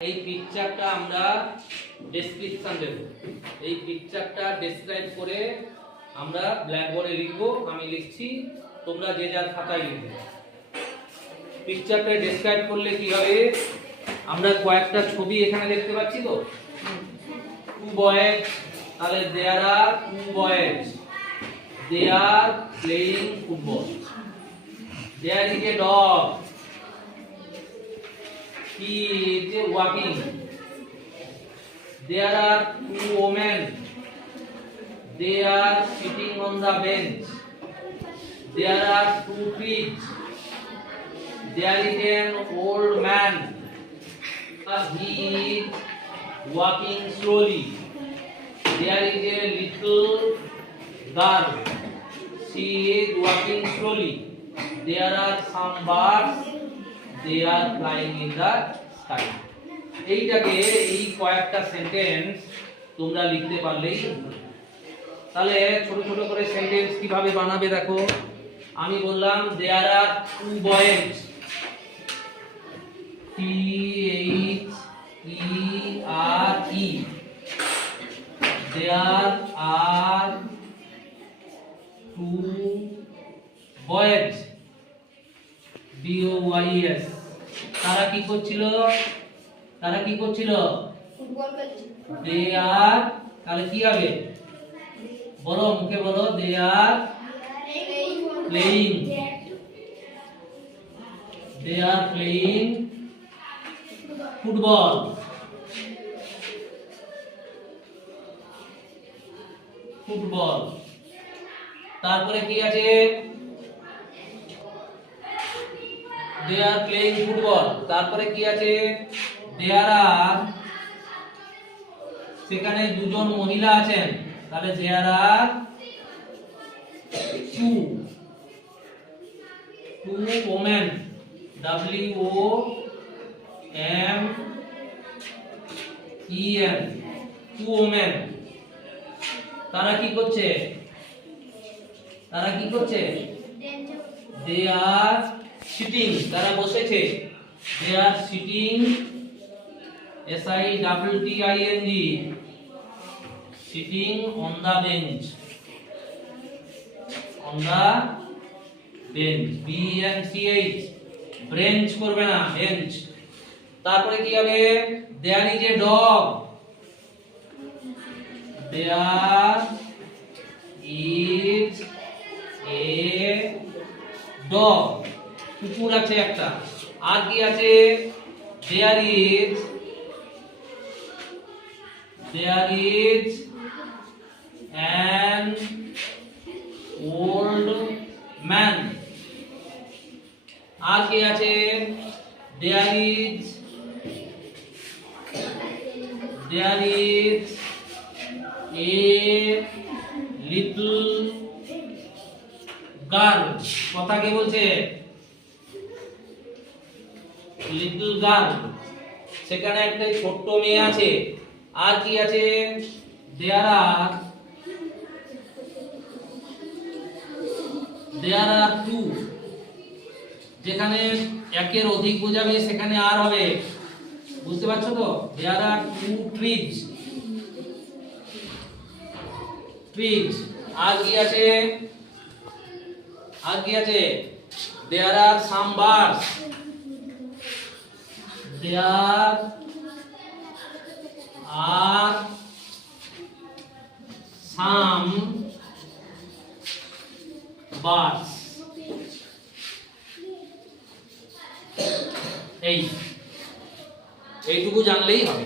এই পিকচারটা আমরা ডেসক্রিপশন দেব। এই পিকচারটা ডেসক্রাইব করে আমরা ব্ল্যাকবোর্ডে লিখব। আমি লিখছি, তোমরা যে যার খাতায় লিখবে। পিকচারটা ডেসক্রাইব করলে কি হবে, আমরা কয়েকটা ছবি এখানে দেখতে পাচ্ছি তো, টু বয়েজ, তাহলে there are two boys, they are playing football. There is a dog, he is walking. There are two women, they are sitting on the bench. There are two trees, there is an old man, he is walking slowly. There is a little girl, she is walking slowly. There are some birds, they are flying in the sky. এইটাকে এই কয়েকটা সেন্টেন্স তোমরা লিখতে পারলেই, তাহলে ছোট ছোট করে সেন্টেন্স কিভাবে বানাবে দেখো। আমি বললাম there are two boys, T H E R E, there are two boys, BOYS। তারা কি করছিল? ফুটবল খেলছে। দে আর, তাহলে কি হবে বলো, মুখে বলো, they are playing, they are playing football. Football, তারপরে কি আছে? they are playing football, তারপরে কি আছে? there are, সেখানে দুজন মহিলা আছেন, তাহলে there are two women, WOMEN, two women। তারা কি করছে? they are sitting, তারা বসেছে, they are sitting, SITTING, sitting on the bench, BENCH, bench করবে না, বেঞ্চ। তারপরে কি হবে? there is a dog, there is a dog, কুকুর আছে একটা। আর কি আছে? there is an old man। আর কি আছে? there is a little girl। কথা কে বলছে? লিটল গার্ল, সেখানে একটা ছোট্ট মেয়ে আছে। আর কি আছে? দেয়ার আর টু, যেখানে একের অধিক বোঝাবে সেখানে আর হবে, বুঝতে পারছো তো? দেয়ার আর টু ট্রিজ। আর কি আছে? There are some birds, there are some birds। এইটুকু জানলেই হবে।